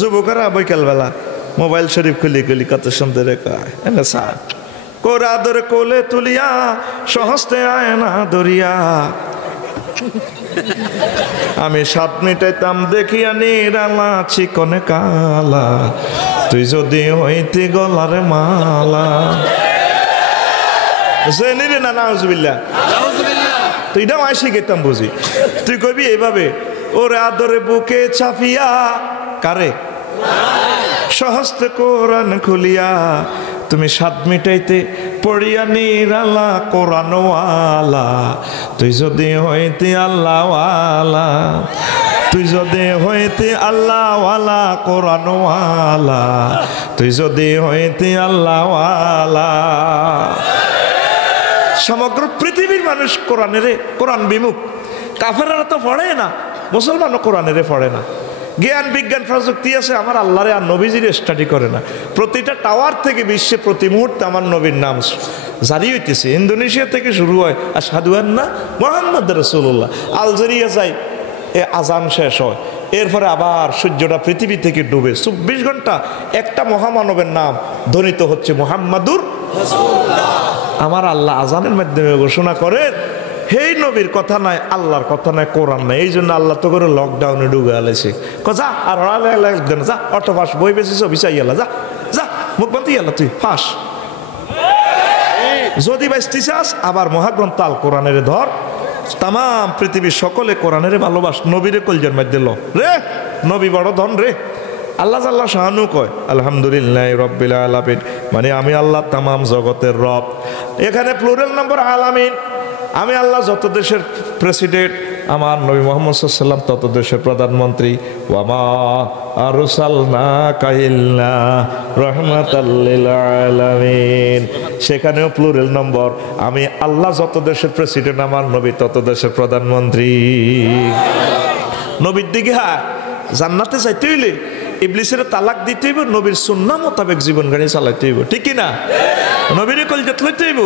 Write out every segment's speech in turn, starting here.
যুবকেরা বৈকালবেলা মোবাইল শরীফ খুলি খুলি কত সুন্দর স্যার কোরা ধরে কোলে তুলিয়া সহস্তে আয় না দরিয়া আমি 7 মিটাইতাম দেখিয়া নিরালা চিকনে কালা তুই যদি হইতে গলারে মালা জেনিরে না নাউজুবিল্লাহ তুই এটা মাই শিখাইতাম বুঝি তুই কবি এইভাবে ওরে আদরে বুকে চাপিয়া কারে সহস্তে কোরআন খুলিয়া তুমি 7 মিটাইতে পড়িয়া নিরালা কোরআনওয়ালা তুই যদি হইতে আল্লাহওয়ালা তুই যদি হইতে আল্লাহওয়ালা কোরআনওয়ালা তুই যদি হইতে আল্লাহওয়ালা সমগ্র পৃথিবীর মানুষ কোরআন বিমুখ কাফেররা তো পড়ে না মুসলমানও কোরআনেরে পড়ে না জ্ঞান বিজ্ঞান প্রযুক্তি আছে আমার আল্লাহরে আর নবীজির স্টাডি করে না প্রতিটা টাওয়ার থেকে বিশ্বে প্রতি মুহূর্তে আমার নবীর নাম জারি হইতেছে ইন্দোনেশিয়া থেকে শুরু হয় আশহাদু আন্না মুহাম্মাদ রাসূলুল্লাহ আলজেরিয়া যায় আজান শেষ হয় এরপরে আবার সূর্যটা পৃথিবী থেকে ডুবে 24 ঘন্টা একটা মহামানবের নাম ধ্বনিত হচ্ছে মুহাম্মাদুর রাসূলুল্লাহ আমার আল্লাহ আজানের মাধ্যমে ঘোষণা করেন হেই নবীর কথা নাই আল্লাহর কথা নাই কোরআন নাই এই জন্য আল্লাহ তো করে লকডাউনে ডুবে আলেছে যা আর যা অটো ফাঁস বই বেশি ছবি চাই আল্লাহ যা যা মুখ বান্তি আল্লাহ তুই ফাঁস যদি বাইসতি চাস আবার মহাগ্রন্থ আল কোরআনের ধর তাম পৃথিবীর সকলে কোরআনের ভালোবাস নবীরে কলজার মধ্যে ল রে নবী বড় ধন রে আল্লাহ আল্লাহ শাহানু কয় আলহামদুলিল্লাহ রব্বিল আলামিন মানে আমি আল্লাহ তাম জগতের রব এখানে প্লুরাল নম্বর আলামিন আমি আল্লাহ যত দেশের প্রেসিডেন্ট আমার নবী মুহাম্মদ সাল্লাল্লাহু আলাইহি ওয়াসাল্লাম তত দেশের প্রধানমন্ত্রী ওয়ামা আরসালনাকা ইল্লা রাহমাতাল লিল আলামিন সেখানেও প্লুরাল নম্বর আমি আল্লাহ যত দেশের প্রেসিডেন্ট আমার নবী তত দেশের প্রধানমন্ত্রী নবীর দিকে জান্নাতে যাইতে হইলে ইবলিসের তালাক দিতে হইব নবীর সুন্নাহ মোতাবেক জীবন গাড়ি চালাইতে হইব ঠিক কি না নবীর কলজাত লইতে হইব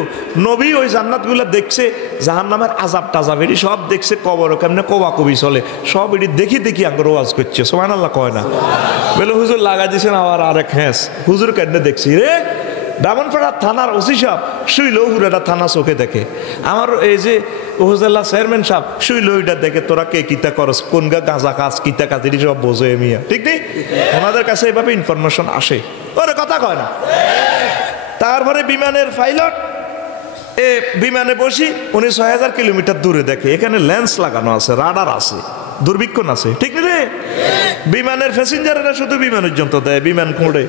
নবী ওই জান্নাতগুলো দেখছে জাহান্নামের আযাব টাযাব এটি সব দেখছে কবর কেমনে কোবাকুবি চলে সব এটি দেখি দেখি আগ্রহ ওয়াজ করছে সুবহানাল্লাহ কয় না বলে হুজুর লাগা দিছেন আবার আরেক হ্যাঁস হুজুর কেমনে দেখছি রে দামনপাড়া থানার ওসি সাহেব শুইলেও হুরাটা থানা চোখে দেখে আমার এই যে উপজেলা চেয়ারম্যান সাহেব শুইলেও ওইটা দেখে তোরা কে কিতা করস কোন গা গাঁজা কাজ কিতা কাজ এটি সব বোঝে মিয়া ঠিক নেই ওনাদের কাছে এইভাবে ইনফরমেশন আসে ওরা কথা কয় না তারপরে বিমানের পাইলট বিমানে বসি উনি 6000 কিলোমিটার দূরে দেখে এখানে লেন্স লাগানো আছে রাডার আছে দূরবীক্ষণ আছে ঠিক নেই বিমানের প্যাসেঞ্জারেরা শুধু বিমান পর্যন্ত দেয় বিমান খুঁড়ে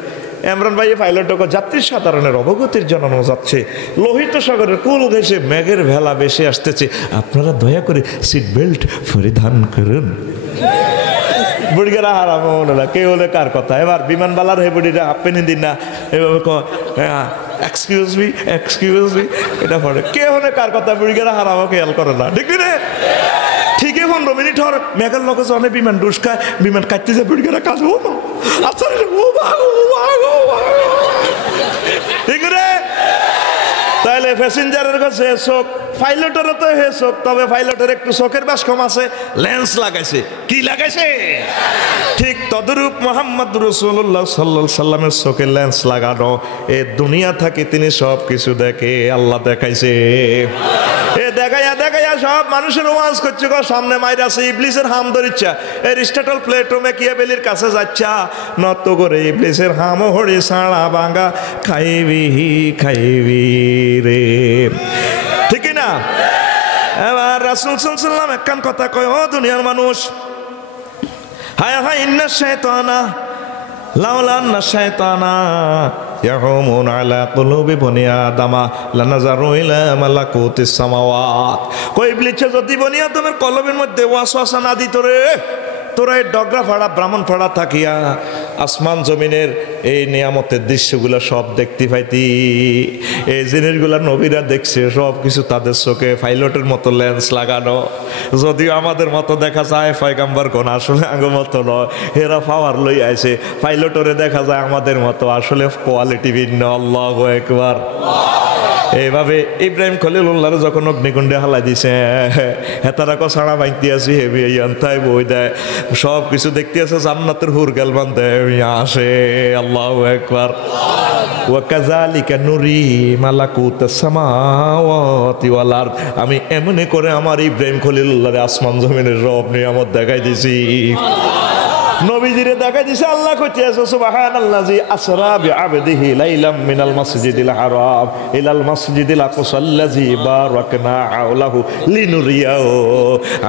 ইমরান ভাই পাইলটকে যাত্রী সাধারণের অবগতির জানানো যাচ্ছে লোহিত সাগরের কুল ঘেঁষে মেঘের ভেলা বেশি আসতেছে আপনারা দয়া করে সিট বেল্ট পরিধান করুন বুড়িগারা হারাম হলো না কে হলে কার কথা এবার বিমানবালার হে বুড়িরা আপনি দিন না এভাবে এক্সকিউজ মি এটা পড়ে কে হলে কার কথা বুড়িগারা হারামও খেয়াল করে না ঠিক রে ঠিকই 15 মিনিট হর মেঘের লোক অনেক বিমান ডুসকায় বিমান কাটতে যায় বুড়িগারা কাজ ও না আচ্ছা ঠিক রে তাহলে প্যাসেঞ্জারের কাছে চোখ পাইলটেরও তো হে চোখ তবে পাইলটের একটু চোখের বাস কম আছে লেন্স লাগাইছে কি লাগাইছে ঠিক তদরূপ মুহাম্মদ রাসূলুল্লাহ সাল্লাল্লাহু আলাইহি সাল্লামের চোখে লেন্স লাগানো এ দুনিয়া থেকে তিনি সব কিছু দেখে আল্লাহ দেখাইছে এ দেখাইয়া সব মানুষের ওয়াজ করছে গো সামনে মাইর আছে ইবলিসের হাম ধরিচ্ছা এরিস্টটল প্লেটো মেকিয়াভেলির কাছে যাচ্ছা নত করে ইবলিসের হাম হড়ি সাড়া ভাঙা খাইবি রে ঠিক না এবার রাসূল সাল্লাল্লাহু আলাইহি ওয়াসাল্লাম একখান কথা কয় ও দুনিয়ার মানুষ হায় ইন্না শাইতানা লাউলা আন্না শাইতানা ইয়াহুমুন আলা কুলুবি বনি আদামা লানাজারু ইলা মালাকুতিস সামাওয়াত কই ইবলিস যদি বনি আদমের কলবের মধ্যে ওয়াসওয়াসা না দিত রে তোরা এই ডগরা ফাড়া ব্রাহ্মণ ফাড়া থাকিয়া আসমান জমিনের এই নিয়ামতের দৃশ্যগুলো সব দেখতে পাইতি এই জিনিসগুলো নবীরা দেখছে সব কিছু তাদের চোখে পাইলটের মতো লেন্স লাগানো যদিও আমাদের মতো দেখা যায় পয়গাম্বর কোন আসলে আগের মতো নয় এরা পাওয়ার লই আইছে পাইলটরে দেখা যায় আমাদের মতো আসলে কোয়ালিটি ভিন্ন আল্লাহু আকবার এইভাবে ইব্রাহিম খলিলুল্লাহর যখন অগ্নিকুণ্ডে হালাই দিছে, হেতারা কছাড়া বাইতে আছি হেবি আনতাই বই দেয়, সব কিছু দেখতে আছে, জান্নাতের হুর গেল বান্ধে আসে। আল্লাহু আকবার। ওয়া কাযালিকা নুরি মালাকুতাস সামাওয়াতি ওয়াল আরদ, আমি এমনি করে আমার ইব্রাহিম খলিলুল্লাহর আসমান জমিনের রব নিয়ামত দেখাই দিছি। নবীজিরে দেখা দিছে, আল্লাহ কইতে আছে সুবহানাল্লাযী আসরা বিআবদিহি লাইলাম মিনাল মাসজিদিল হারাম ইলাল মাসজিদিল আকসাল্লাযী বারাকনা হাওলাহু লিনুরিয়াহু,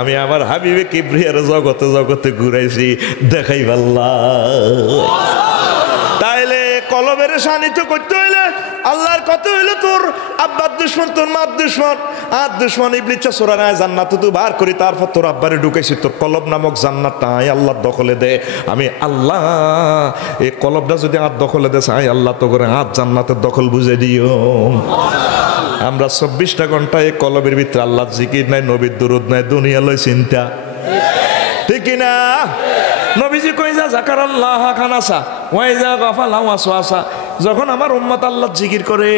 আমি আমার হাবিবে কিবরিয়ার জগতে জগতে ঘুরাইছি দেখাই আল্লাহ। তাইলে কলবের শানিত করতে হইলে আল্লাহর কত হইলো, তোর আব্বার দুশ্মন, তোর মার দুশ্মন, আর দুশ্মন ইবলিস সরানায় জান্নাত তুই বার করি, তারপর তোর আব্বারে ঢুকাইছি, তোর কলব নামক জান্নাতটাই আল্লাহর দখলে দে। আমি আল্লাহ এই কলবটা যদি আর দখলে দে চাই, আল্লাহ তো করে আর জান্নাতের দখল বুঝে দিও। আমরা 24টা ঘন্টা এই কলবের ভিতরে আল্লাহর জিকির নাই, নবীর দুরূদ নাই, দুনিয়া লই চিন্তা, ঠিক কিনা? নবীজি কই যা যাকারাল্লাহ খানাসা ওয়াইজা গাফালা ওয়াসওয়াসা, যখন আমার উম্মত আল্লাহ জিকির করে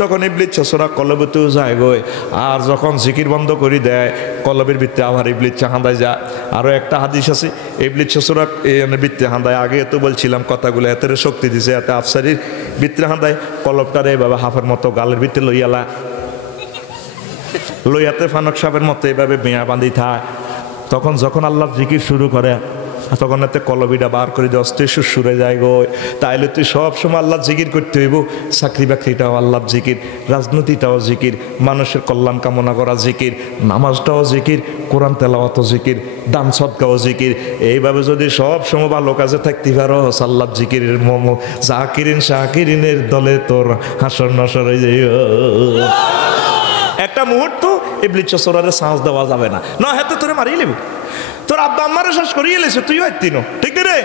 তখন ইবলিস ছছরা কলবেতেও যায় গই, আর যখন জিকির বন্ধ করে দেয় কলবের ভিতরে আমার ইবলিস হাঁদায় যা। আরও একটা হাদিস আছে, ইবলিস ছছরা ভিতরে হাঁদায়, আগে তো বলছিলাম কথাগুলো, এত শক্তি দিছে, এত আফসারির ভিতরে হাঁদায়, কলবটারে এভাবে হাফের মতো গালের ভিতরে লইয়ালা, লইয়াতে ফানক সাপের মতো এভাবে বেঁয়া বাঁধি থাক। তখন যখন আল্লাহ জিকির শুরু করে তখন এতে কলবিটা বার করে দিয়ে অস্তে সুরে যায় গো। তাইলে তুই সব সময় আল্লাহ জিকির করতে হইব। চাকরি বাকরিটাও আল্লাহ জিকির, রাজনীতিটাও জিকির, মানুষের কল্যাণ কামনা করা জিকির, নামাজটাও জিকির, কোরআন তেলাওয়াতও জিকির, দান সদকাও জিকির। এইভাবে যদি সব সময় ভালো কাজে থাকতে পারো, আল্লাহ জিকিরের মোমো জাকিরিন শাকিরিনের দলে তোর হাসর নসর হয়ে যায়। একটা মুহূর্ত ইবলিস সরারে সাহস দেওয়া যাবে না, না হাতে তোরে মারিয়ে নেব। তোর আব্বা আম্মারও শ্বাস করিয়ে এলেছে, তুইও একদিনও, ঠিক রে?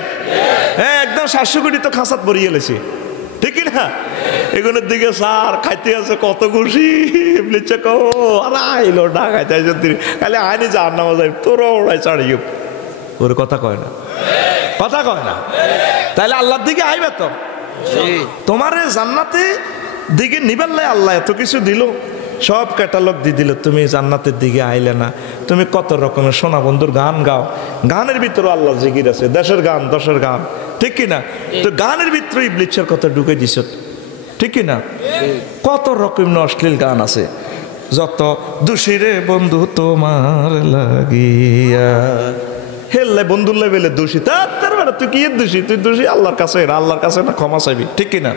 হ্যাঁ, একদম 700 কোটি তো খাঁচাত ভরিয়ে এলেছে, ঠিক না? এগুলোর দিকে স্যার খাইতে আছে কত খুশি, ইবলিস কো আর আইলো না খাইতে খালি আইনি যার নামা যায়, তোরও ওরাই চাড়িয়ে ওর কথা কয় না, কথা কয় না। তাইলে আল্লাহর দিকে আইবে তো, তোমার জান্নাতে দিকে নিবেললে আল্লাহ এত কিছু দিল, সব ক্যাটালগ দিয়ে দিল, তুমি জান্নাতের দিকে আইলে না। তুমি কত রকমের সোনা বন্ধুর গান গাও, গানের ভিতরে আল্লাহ জিকির আছে, দেশের গান দশের গান, ঠিক কিনা? তো গানের ভিতরে ইবলিসের কথা ঢুকে দিছ, ঠিক কিনা? কত রকমের অশ্লীল গান আছে, যত দোষীরে বন্ধু তোমার লাগিয়া, হেললে বন্ধুর লেভেলে দোষী, তার মানে তুই কি দোষী? তুই দোষী আল্লাহর কাছে, আল্লাহর কাছে না ক্ষমা চাইবি, ঠিক কিনা?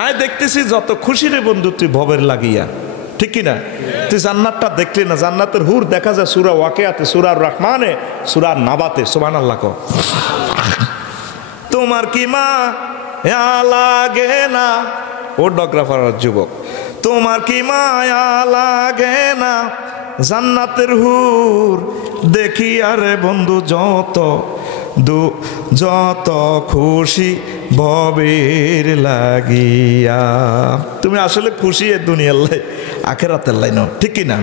আমি দেখতেছি যত খুশি রে বন্ধু তুই ভবের লাগিয়া, ঠিক কিনা? তুই জান্নাতটা দেখলি না, জান্নাতের হুর দেখা যায় সূরা ওয়াকিয়াতে, সূরা রহমানে, সূরা নাবাতে। সুবহানাল্লাহ কও। তোমার কি মা লাগে না, ও ডগ্রাফার যুবক, তোমার কি মায়া লাগে না জান্নাতের হুর দেখি, আরে বন্ধু যত খুশি ভবের লাগিয়া। তুমি আসলে খুশি এ দুনিয়ার লাই আখেরাতের লাই, ঠিক কিনা?